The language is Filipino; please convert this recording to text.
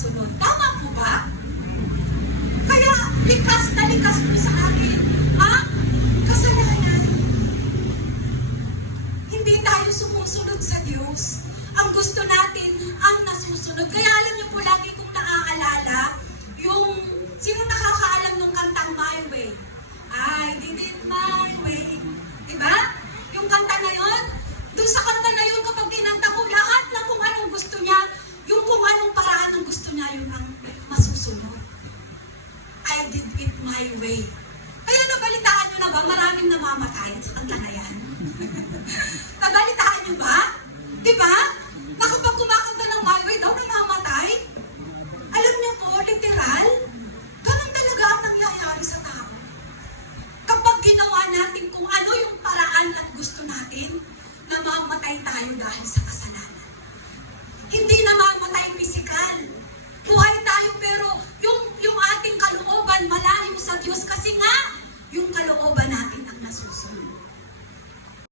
masunod. Tama po ba? Kaya likas na likas po sa atin ang kasalanan. Hindi tayo sumusunod sa Diyos. Ang gusto natin ang nasusunod. Kaya